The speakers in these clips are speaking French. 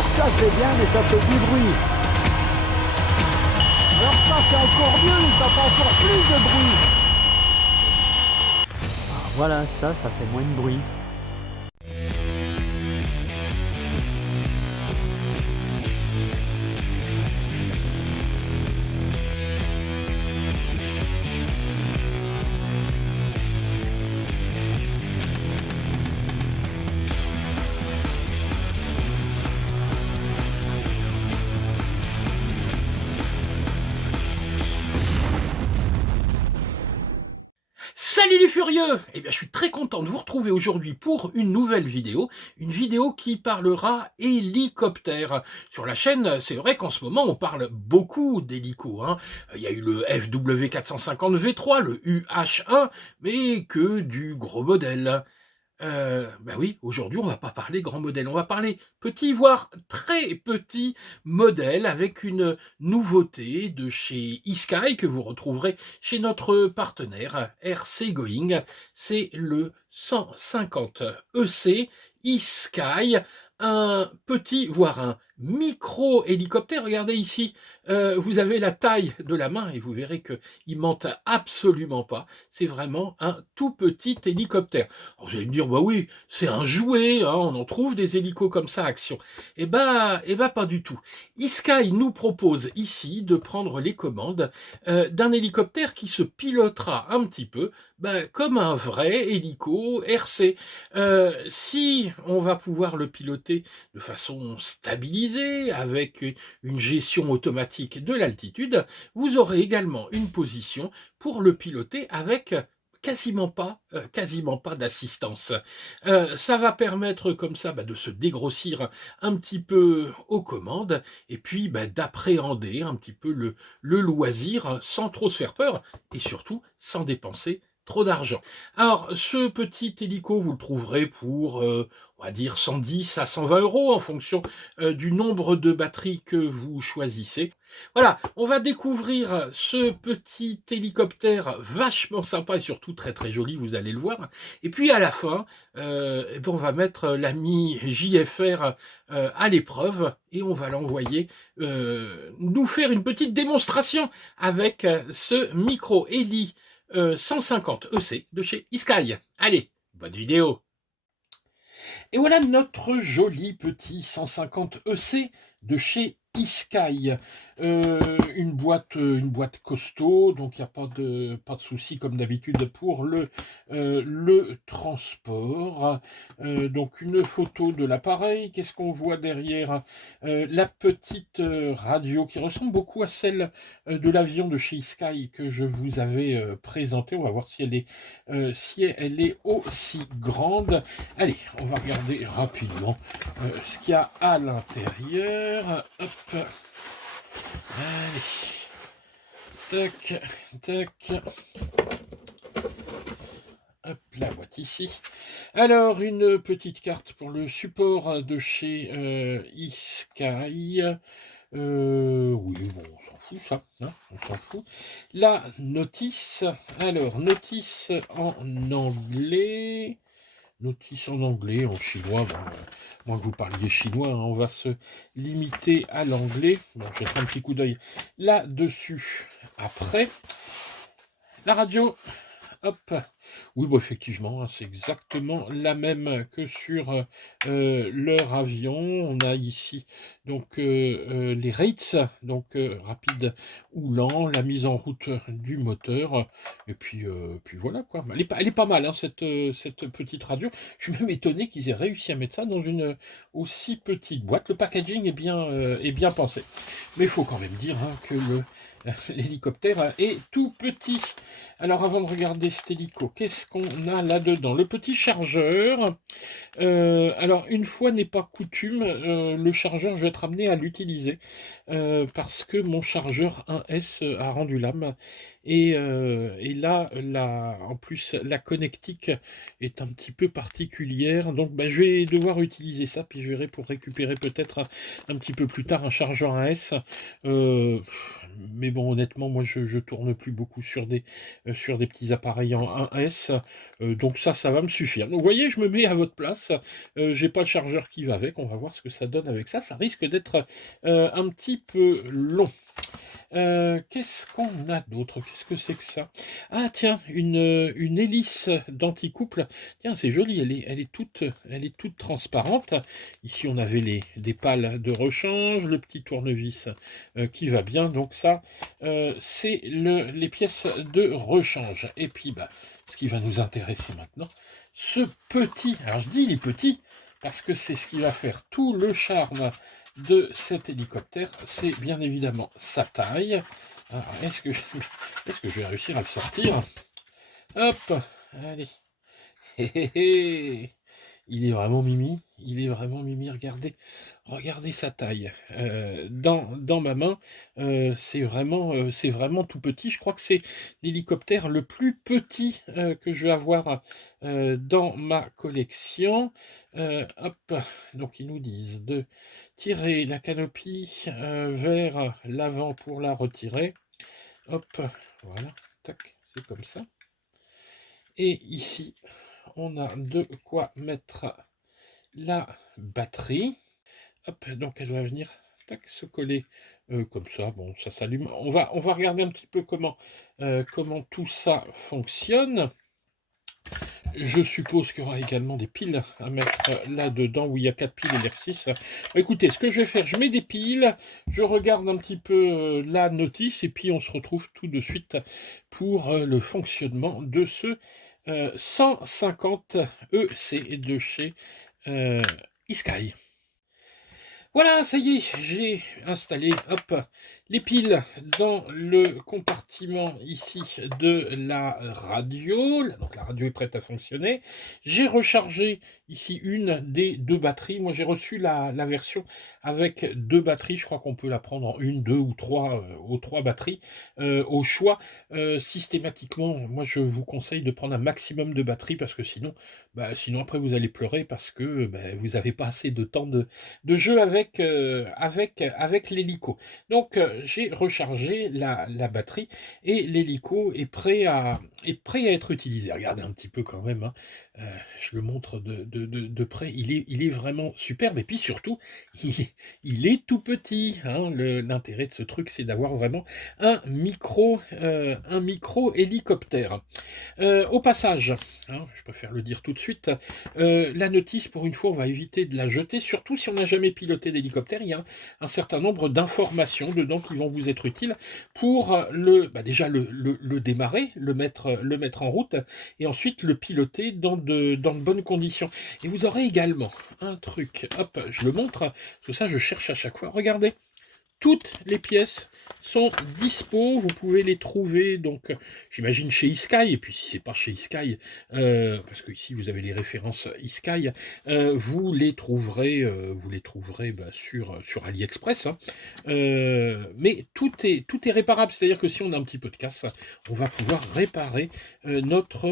Alors ça c'est bien, mais ça fait du bruit. Alors ça c'est encore mieux, ça fait encore plus de bruit. Ah, voilà, ça fait moins de bruit. Salut les furieux! Eh bien, je suis très content de vous retrouver aujourd'hui pour une nouvelle vidéo, une vidéo qui parlera hélicoptère. Sur la chaîne, c'est vrai qu'en ce moment, on parle beaucoup d'hélicos, hein. Il y a eu le FW450 V3, le UH1, mais que du gros modèle. Bah oui, aujourd'hui, on va pas parler grand modèle, on va parler petit, voire très petit modèle avec une nouveauté de chez eSky que vous retrouverez chez notre partenaire RC Going. C'est le 150 EC eSky, un petit, voire un micro-hélicoptère. Regardez ici, vous avez la taille de la main et vous verrez qu'il mente absolument pas. C'est vraiment un tout petit hélicoptère. Alors vous allez me dire, bah oui, c'est un jouet, hein, on en trouve des hélicos comme ça, action. Eh ben, pas du tout. eSky nous propose ici de prendre les commandes d'un hélicoptère qui se pilotera un petit peu comme un vrai hélico RC. Si on va pouvoir le piloter de façon stabilisée, avec une gestion automatique de l'altitude, vous aurez également une position pour le piloter avec quasiment pas d'assistance. Ça va permettre comme ça de se dégrossir un petit peu aux commandes et puis d'appréhender un petit peu le loisir sans trop se faire peur et surtout sans dépenser trop d'argent. Alors, ce petit hélico, vous le trouverez pour, on va dire, 110 à 120 € en fonction du nombre de batteries que vous choisissez. Voilà, on va découvrir ce petit hélicoptère vachement sympa et surtout très très joli, vous allez le voir. Et puis à la fin, on va mettre l'ami JFR à l'épreuve et on va l'envoyer nous faire une petite démonstration avec ce micro Heli 150 EC de chez eSky. Allez, bonne vidéo! Et voilà notre joli petit 150 EC de chez eSky. Une boîte costaud, donc il n'y a pas de souci comme d'habitude pour le transport. Donc une photo de l'appareil. Qu'est-ce qu'on voit derrière? La petite radio qui ressemble beaucoup à celle de l'avion de chez eSky que je vous avais présenté. On va voir si elle est aussi grande. Allez, on va regarder rapidement ce qu'il y a à l'intérieur. Hop. Allez. Tac, tac. Hop, la boîte ici. Alors, une petite carte pour le support de chez eSky. Oui, bon, on s'en fout ça, hein, on s'en fout. La notice, alors, notice en anglais. Notice en anglais, en chinois, moins que vous parliez chinois, hein, on va se limiter à l'anglais. Bon, j'ai fait un petit coup d'œil là-dessus. Après, la radio, hop. Oui, bon, effectivement, hein, c'est exactement la même que sur leur avion. On a ici donc les rates, donc rapide ou lent, la mise en route du moteur, et puis voilà quoi. Elle est pas mal, hein, cette petite radio. Je suis même étonné qu'ils aient réussi à mettre ça dans une aussi petite boîte. Le packaging est bien pensé. Mais il faut quand même dire hein, que l'hélicoptère est tout petit. Alors avant de regarder cet hélico, qu'est-ce qu'on a là-dedans? Le petit chargeur. Alors une fois n'est pas coutume, le chargeur, je vais être amené à l'utiliser parce que mon chargeur 1S a rendu l'âme. Et là, en plus, la connectique est un petit peu particulière. Donc je vais devoir utiliser ça, puis je verrai pour récupérer peut-être un petit peu plus tard un chargeur 1S. Mais mais bon, honnêtement, moi, je tourne plus beaucoup sur des petits appareils en 1S, donc ça va me suffire. Donc, vous voyez, je me mets à votre place, j'ai pas le chargeur qui va avec, on va voir ce que ça donne avec ça. Ça risque d'être un petit peu long. Qu'est-ce qu'on a d'autre? Qu'est-ce que c'est que ça? Ah tiens, une hélice d'anticouple. Tiens, c'est joli, elle est toute transparente. Ici, on avait des pales de rechange, le petit tournevis qui va bien. Donc ça, c'est les pièces de rechange. Et puis, bah, ce qui va nous intéresser maintenant, ce petit, alors je dis il est petit, parce que c'est ce qui va faire tout le charme de cet hélicoptère, c'est bien évidemment sa taille. Est-ce que je vais réussir à le sortir? Hop, allez. Hé, hé, hé. Il est vraiment mimi, regardez sa taille. Dans ma main, c'est vraiment tout petit. Je crois que c'est l'hélicoptère le plus petit que je vais avoir dans ma collection. Hop, donc ils nous disent de tirer la canopie vers l'avant pour la retirer. Hop, voilà, tac, c'est comme ça. Et ici, on a de quoi mettre la batterie. Hop, donc elle va venir tac, se coller comme ça. Bon, ça s'allume. On va regarder un petit peu comment tout ça fonctionne. Je suppose qu'il y aura également des piles à mettre là-dedans, où il y a 4 piles et l'exercice. Écoutez, ce que je vais faire, je mets des piles, je regarde un petit peu la notice, et puis on se retrouve tout de suite pour le fonctionnement de ce 150 EC de chez eSky. Voilà, ça y est, j'ai installé hop, les piles dans le compartiment ici de la radio. Donc la radio est prête à fonctionner. J'ai rechargé ici une des 2 batteries. Moi j'ai reçu la version avec 2 batteries. Je crois qu'on peut la prendre en 1, 2 ou 3 aux 3 batteries au choix. Systématiquement, moi je vous conseille de prendre un maximum de batteries parce que sinon après vous allez pleurer parce que vous n'avez pas assez de temps de jeu avec l'hélico. Donc j'ai rechargé la batterie et l'hélico est prêt à être utilisé. Regardez un petit peu quand même, hein. Je le montre de près, il est vraiment superbe et puis surtout il est tout petit, hein. L'intérêt de ce truc c'est d'avoir vraiment un micro hélicoptère. Au passage, hein, je préfère le dire tout de suite, la notice, pour une fois, on va éviter de la jeter, surtout si on n'a jamais piloté d'hélicoptère. Il y a un certain nombre d'informations dedans qui vont vous être utiles pour déjà le démarrer, le mettre en route, et ensuite le piloter dans de bonnes conditions. Et vous aurez également un truc, hop, je le montre, parce que ça je cherche à chaque fois, regardez. Toutes les pièces sont dispo, vous pouvez les trouver, donc j'imagine chez eSky, et puis si c'est pas chez eSky, parce que ici vous avez les références eSky, vous les trouverez sur AliExpress, hein. Mais tout est réparable, c'est-à-dire que si on a un petit peu de casse, on va pouvoir réparer notre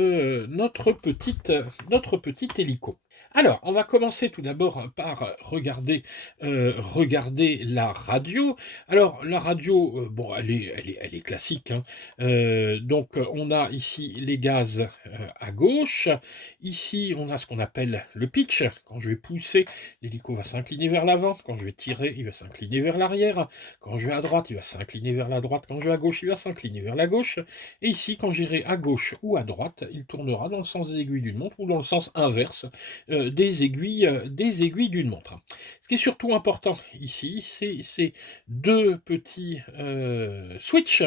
petite hélico. Alors, on va commencer tout d'abord par regarder la radio. Alors, la radio, bon, elle est classique, hein. Donc, on a ici les gaz à gauche. Ici, on a ce qu'on appelle le pitch. Quand je vais pousser, l'hélico va s'incliner vers l'avant. Quand je vais tirer, il va s'incliner vers l'arrière. Quand je vais à droite, il va s'incliner vers la droite. Quand je vais à gauche, il va s'incliner vers la gauche. Et ici, quand j'irai à gauche ou à droite, il tournera dans le sens des aiguilles d'une montre ou dans le sens inverse des aiguilles d'une montre. Ce qui est surtout important ici, c'est ces 2 petits switches.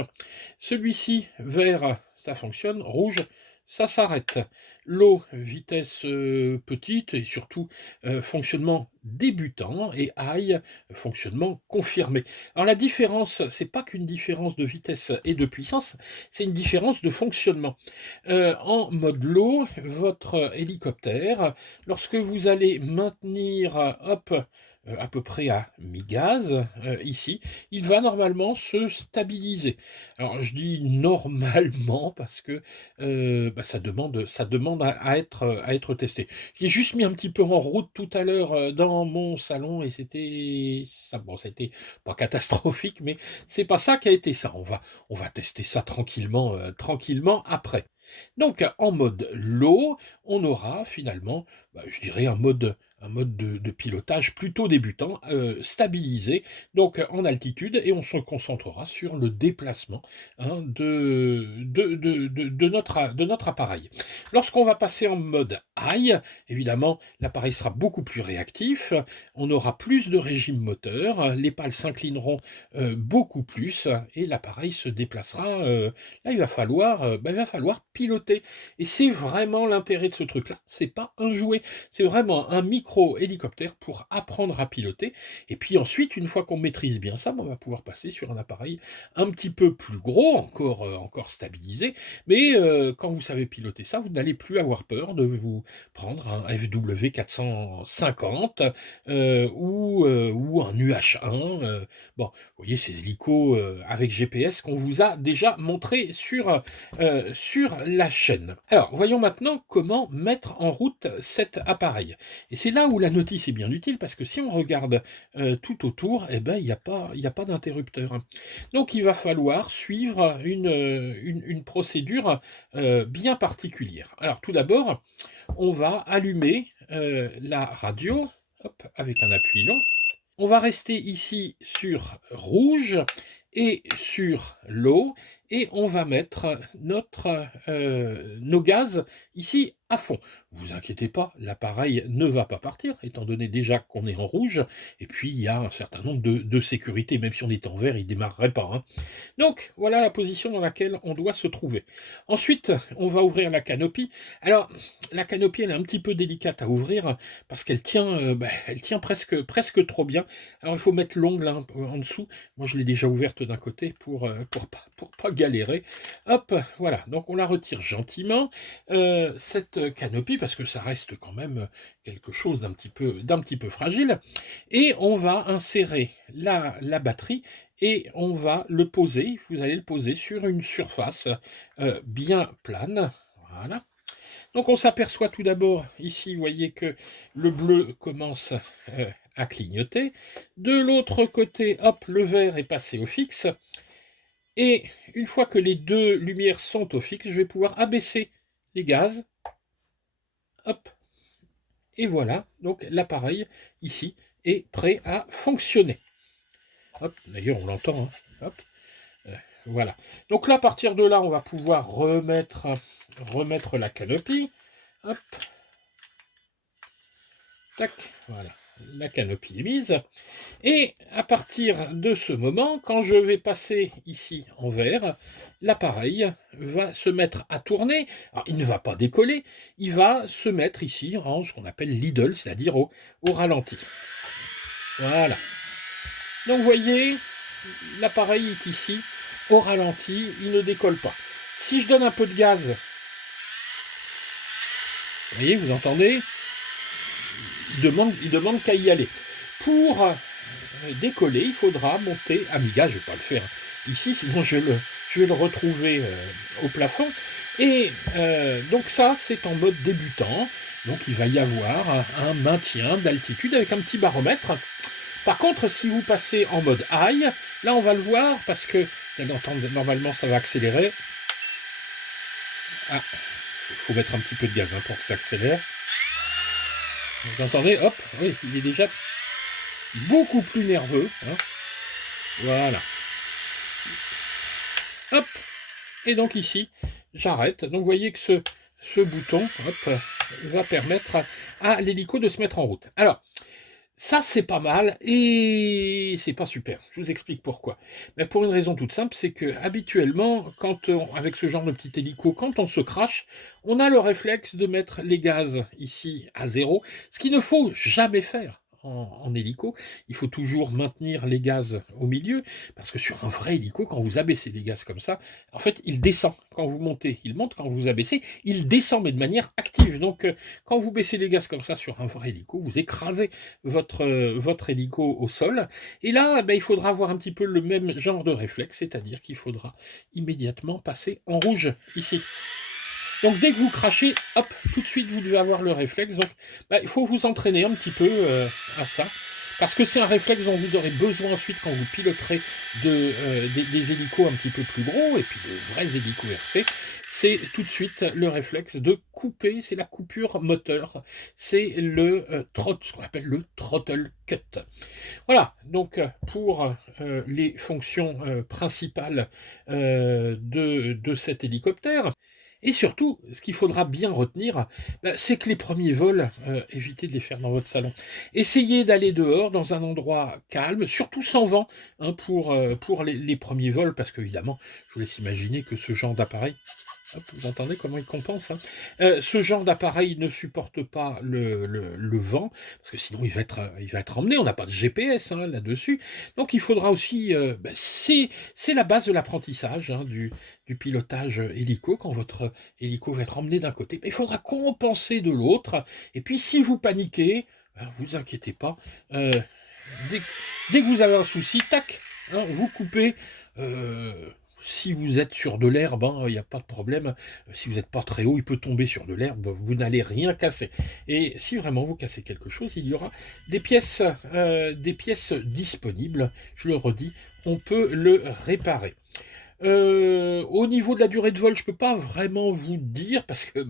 Celui-ci vert, ça fonctionne, rouge, ça s'arrête. Low, vitesse petite et surtout fonctionnement débutant, et high, fonctionnement confirmé. Alors la différence, c'est pas qu'une différence de vitesse et de puissance, c'est une différence de fonctionnement. En mode low, votre hélicoptère, lorsque vous allez maintenir hop, à peu près à mi-gaz, ici, il va normalement se stabiliser. Alors je dis normalement parce que ça demande à être testé. J'ai juste mis un petit peu en route tout à l'heure dans mon salon et c'était ça. Bon, c'était pas catastrophique, mais c'est pas ça qui a été ça. On va tester ça tranquillement, tranquillement après. Donc, en mode low, on aura finalement, bah, je dirais un mode de pilotage plutôt débutant, stabilisé, donc en altitude, et on se concentrera sur le déplacement hein, de notre appareil. Lorsqu'on va passer en mode high, évidemment, l'appareil sera beaucoup plus réactif, on aura plus de régime moteur, les pales s'inclineront beaucoup plus, et l'appareil se déplacera. Là, il va falloir piloter. Et c'est vraiment l'intérêt de ce truc-là. C'est pas un jouet, c'est vraiment un micro-hélicoptère pour apprendre à piloter. Et puis ensuite, une fois qu'on maîtrise bien ça, on va pouvoir passer sur un appareil un petit peu plus gros, encore stabilisé. Mais quand vous savez piloter ça, vous n'allez plus avoir peur de vous prendre un FW 450 ou un UH1. Bon, vous voyez ces hélicos avec GPS qu'on vous a déjà montré sur la chaîne. Alors, voyons maintenant comment mettre en route cet appareil. Et c'est là où la notice est bien utile, parce que si on regarde tout autour, eh ben, il n'y a pas d'interrupteur. Donc, il va falloir suivre une procédure bien particulière. Alors, tout d'abord, on va allumer la radio, hop, avec un appui long. On va rester ici sur rouge et sur l'eau, et on va mettre nos gaz ici à fond. Vous inquiétez pas, l'appareil ne va pas partir, étant donné déjà qu'on est en rouge, et puis il y a un certain nombre de sécurités, même si on est en vert, il ne démarrerait pas. Hein. Donc, voilà la position dans laquelle on doit se trouver. Ensuite, on va ouvrir la canopie. Alors, la canopie, elle est un petit peu délicate à ouvrir, parce qu'elle tient, elle tient presque trop bien. Alors, il faut mettre l'ongle en dessous. Moi, je l'ai déjà ouverte d'un côté pour pas galérer. Hop, voilà. Donc, on la retire gentiment, cette canopie, parce que ça reste quand même quelque chose d'un petit peu fragile. Et on va insérer la batterie et on va le poser. Vous allez le poser sur une surface bien plane. Voilà. Donc on s'aperçoit tout d'abord, ici, vous voyez que le bleu commence à clignoter. De l'autre côté, hop, le vert est passé au fixe. Et une fois que les deux lumières sont au fixe, je vais pouvoir abaisser les gaz. Hop. Et voilà, donc l'appareil, ici, est prêt à fonctionner. Hop, d'ailleurs, on l'entend. Hein. Hop. Voilà. Donc là, à partir de là, on va pouvoir remettre la canopie. Hop. Tac. Voilà. La canopie est mise. Et à partir de ce moment, quand je vais passer ici en vert, l'appareil va se mettre à tourner. Alors, il ne va pas décoller, il va se mettre ici en ce qu'on appelle l'idle, c'est-à-dire au ralenti. Voilà. Donc, vous voyez, l'appareil est ici au ralenti, il ne décolle pas. Si je donne un peu de gaz, vous voyez, vous entendez, il demande qu'à y aller. Pour décoller, il faudra monter. Amiga, je ne vais pas le faire ici, sinon je vais le retrouver au plafond. Et donc ça, c'est en mode débutant. Donc il va y avoir un maintien d'altitude avec un petit baromètre. Par contre, si vous passez en mode high, là on va le voir parce que vous allez entendre, normalement ça va accélérer. Ah, il faut mettre un petit peu de gaz hein, pour que ça accélère. Vous entendez, hop, oui, il est déjà beaucoup plus nerveux. Hein. Voilà. Hop. Et donc ici, j'arrête. Donc vous voyez que ce bouton hop, va permettre à l'hélico de se mettre en route. Alors, ça c'est pas mal et c'est pas super. Je vous explique pourquoi. Mais pour une raison toute simple, c'est que habituellement, avec ce genre de petit hélico, quand on se crache, on a le réflexe de mettre les gaz ici à zéro, ce qu'il ne faut jamais faire. En hélico, il faut toujours maintenir les gaz au milieu, parce que sur un vrai hélico, quand vous abaissez les gaz comme ça, en fait, il descend. Quand vous montez, il monte. Quand vous abaissez, il descend, mais de manière active. Donc, quand vous baissez les gaz comme ça sur un vrai hélico, vous écrasez votre hélico au sol. Et là, il faudra avoir un petit peu le même genre de réflexe, c'est-à-dire qu'il faudra immédiatement passer en rouge, ici. Donc dès que vous crachez, hop, tout de suite vous devez avoir le réflexe. Donc il faut vous entraîner un petit peu à ça. Parce que c'est un réflexe dont vous aurez besoin ensuite quand vous piloterez des hélicos un petit peu plus gros, et puis de vrais hélicos RC. C'est tout de suite le réflexe de couper, c'est la coupure moteur. C'est le ce qu'on appelle le throttle cut. Voilà, donc pour les fonctions principales de cet hélicoptère. Et surtout, ce qu'il faudra bien retenir, c'est que les premiers vols, évitez de les faire dans votre salon. Essayez d'aller dehors, dans un endroit calme, surtout sans vent, hein, pour les premiers vols, parce qu'évidemment, je vous laisse imaginer que ce genre d'appareil, hop, vous entendez comment il compense, hein, ce genre d'appareil ne supporte pas le vent, parce que sinon il va être emmené, on n'a pas de GPS hein, là-dessus. Donc il faudra aussi, c'est la base de l'apprentissage hein, du pilotage hélico, quand votre hélico va être emmené d'un côté, il faudra compenser de l'autre, et puis si vous paniquez, vous inquiétez pas, dès, dès que vous avez un souci, tac, hein, vous coupez. Si vous êtes sur de l'herbe, il n'y a pas de problème. Si vous n'êtes pas très haut, il peut tomber sur de l'herbe, vous n'allez rien casser. Et si vraiment vous cassez quelque chose, il y aura des pièces disponibles. Je le redis, on peut le réparer. Au niveau de la durée de vol, je peux pas vraiment vous dire parce que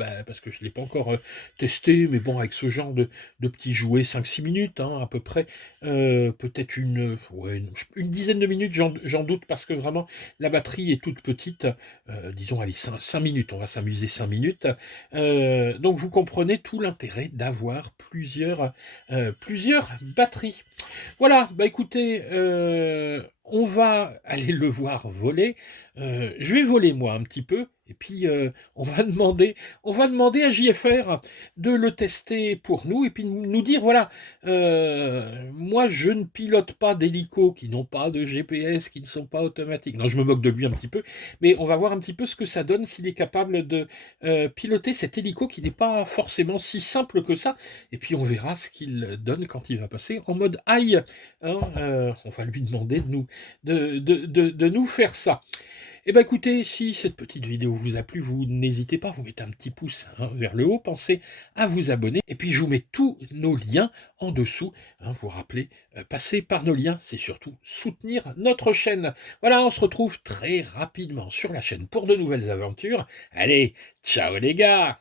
je l'ai pas encore testé, mais bon, avec ce genre de petits jouets, 5-6 minutes hein, à peu près, peut-être une dizaine de minutes, j'en doute, parce que vraiment la batterie est toute petite, disons, allez, 5 minutes, on va s'amuser 5 minutes. Donc vous comprenez tout l'intérêt d'avoir plusieurs batteries. Voilà, écoutez, on va aller le voir voler. Je vais voler moi un petit peu, et puis on va demander à JFR de le tester pour nous, et puis nous dire, voilà, moi je ne pilote pas d'hélicos qui n'ont pas de GPS, qui ne sont pas automatiques. Non, je me moque de lui un petit peu, mais on va voir un petit peu ce que ça donne s'il est capable de piloter cet hélico qui n'est pas forcément si simple que ça, et puis on verra ce qu'il donne quand il va passer en mode high. Hein, on va lui demander de nous faire ça. Eh bien écoutez, si cette petite vidéo vous a plu, vous n'hésitez pas, vous mettez un petit pouce hein, vers le haut, pensez à vous abonner, et puis je vous mets tous nos liens en dessous. Hein, vous rappelez, passer par nos liens, c'est surtout soutenir notre chaîne. Voilà, on se retrouve très rapidement sur la chaîne pour de nouvelles aventures. Allez, ciao les gars!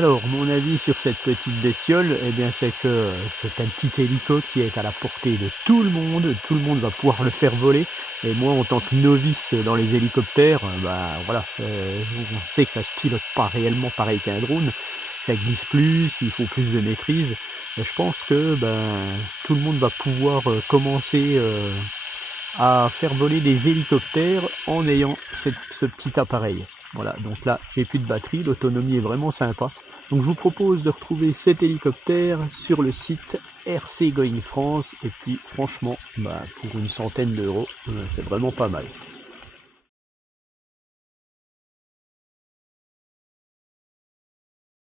Alors, mon avis sur cette petite bestiole, eh bien, c'est que c'est un petit hélico qui est à la portée de tout le monde va pouvoir le faire voler. Et moi, en tant que novice dans les hélicoptères, bah voilà, on sait que ça se pilote pas réellement pareil qu'un drone, ça glisse plus, il faut plus de maîtrise. Et je pense que tout le monde va pouvoir commencer à faire voler des hélicoptères en ayant ce petit appareil. Voilà, donc là j'ai plus de batterie, l'autonomie est vraiment sympa. Donc je vous propose de retrouver cet hélicoptère sur le site RC Going France et puis franchement pour une centaine d'euros c'est vraiment pas mal.